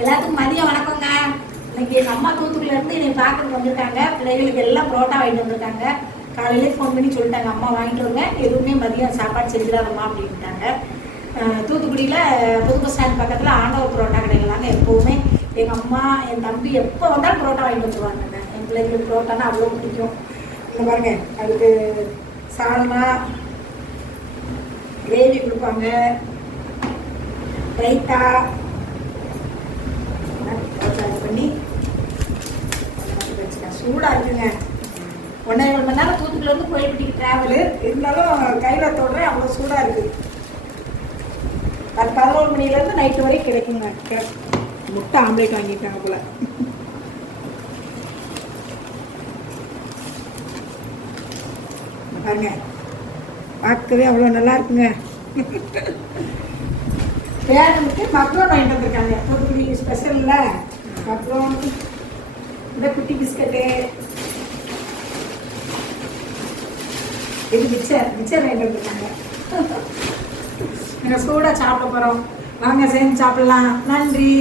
எல்லாத்துக்கும் மதியம் வணக்கங்க. இன்னைக்கு எங்கள் அம்மா தூத்துக்குடியிலேருந்து என்னை பார்க்கறதுக்கு வந்திருக்காங்க. பிள்ளைகளுக்கு எல்லாம் புரோட்டா வாங்கிட்டு வந்திருக்காங்க. காலையிலே ஃபோன் பண்ணி சொல்லிட்டாங்க, அம்மா வாங்கிட்டு வருங்க, எதுவுமே மதியம் சாப்பாடு செஞ்சிடாதம்மா அப்படின்ட்டாங்க. தூத்துக்குடியில் புது பஸ் ஸ்டாண்ட் பக்கத்தில் ஆண்டவர் புரோட்டா கடைகளாங்க. எப்போவுமே எங்கள் அம்மா என் தம்பி எப்போ வந்தாலும் புரோட்டா வாங்கிட்டு வந்துருவாங்க. என் பிள்ளைங்களுக்கு புரோட்டானா அவ்வளோ பிடிக்கும். இந்த பாருங்க, அதுக்கு சாதமா கிரேவி கொடுப்பாங்க, ரைத்தா பண்ணி சூடாக இருக்குங்க. 1.5 மணி நேரம் தூத்துக்குடியிலேருந்து கோயில்பட்டிக்கு ட்ராவலு, இருந்தாலும் கையில் தொடுறேன், அவ்வளோ சூடாக இருக்குது. அது 11 மணிலேருந்து நைட்டு வரைக்கும் கிடைக்குங்க. முட்டை ஆம்லேட் வாங்கிட்டாங்க போல. பாருங்க, பார்க்கவே அவ்வளோ நல்லா இருக்குங்க. பேரனுக்கு மக்ரோன் வாங்கிட்டு வந்திருக்காங்க. தூத்துக்குடி ஸ்பெஷலில் மக்ரோன், இந்த குட்டி பிஸ்கட்டு, இது மிச்சர் வாங்கிட்டு வந்திருக்காங்க. நாங்கள் சூடாக சாப்பிட போகிறோம். வாங்க சேர்ந்து சாப்பிடலாம். நன்றி.